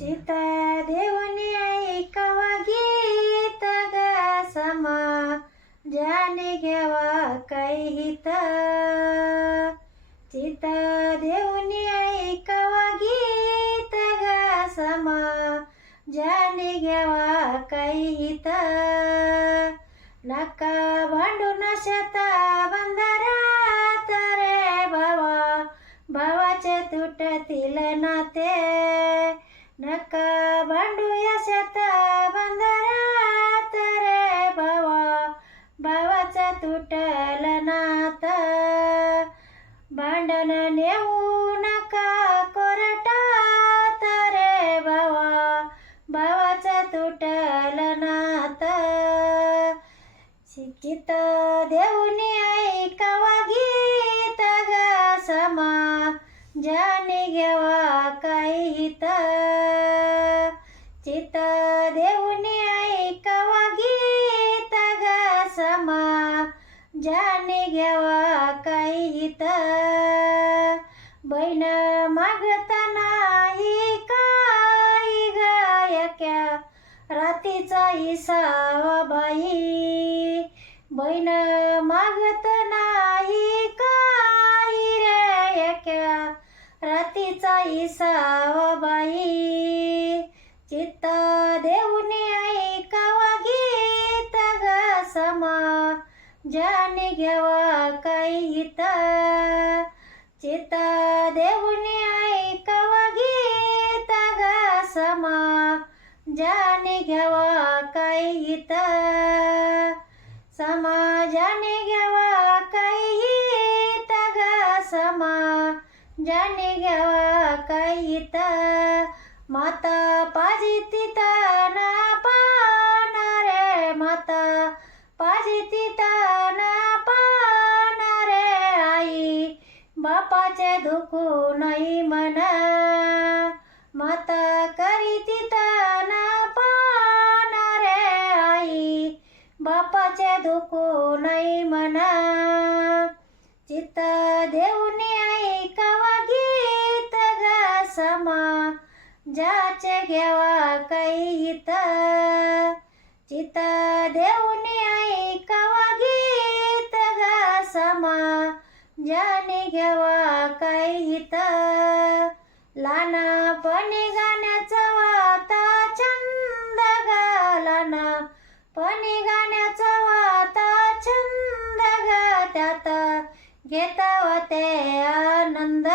चित देऊनी ऐकावा गीत ग समाजाने घ्यावा काही हित चित देऊनी ऐकावा गीत ग समाजाने घ्यावा काही हित नका भांडू नशता बंधारात रे भावा भावाचे तुटतील नाते नका भांडू यशत बंधारात रे भावा भावाचं तुटल नात भांडण नेऊ नका कोर्टात रे भावा भावाचं तुटल नात चित देऊनी ऐकावा गीत ग समाजाने घ्यावा काही हित चित देऊनी ऐकावा गीत ग समाजाने घ्यावा काही हित बहीण मागताना ही काही गायक्या रातीचा इसावा बाई बहीण मागत नाही काही रे एक्या रातीचा इसावा बाई चित्त देऊनी ऐकावा गीत ग समाजाने घ्यावा काही हित चित्त देऊनी ऐकावा गीत ग समाजाने घ्यावा काही हित समाजाने घ्यावा काही हित ग समाजाने घ्यावा काही हित माता पाजिती ताना पानारे माता पाजिती ताना पानारे आई बापाचे दुखू नाही म्हणा माता करीती ताना पानारे आई बापाचे दुखू नाही म्हणा चित्त देऊनी ऐकावा गीत ग समाजाचे घ्यावा काही हित चित्त देऊनी ऐकावा गीत ग समाजाने घ्यावा काही हित लहानपणी गाण्याचा वाता छंद ग लहानपणी गाण्याचा वाता छंद ग त्यात घेतावा ते आनंद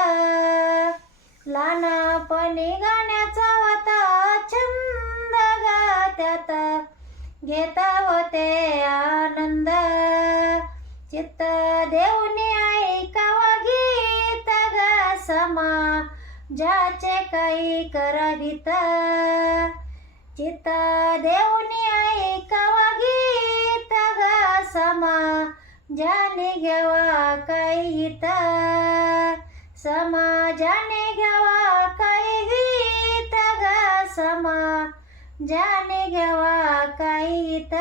लहानपणी गाण्याचा वाता छंद ग त्यात घेतावा ते आनंद चित्त देऊनी ऐकावा गीत ग समाजाचे काही करावीत चित्त देऊनी ऐकावा गीत ग समाजाने घ्यावा काही हित समाजाने घ्यावा काही हित ग समाजाने घ्यावा काही हित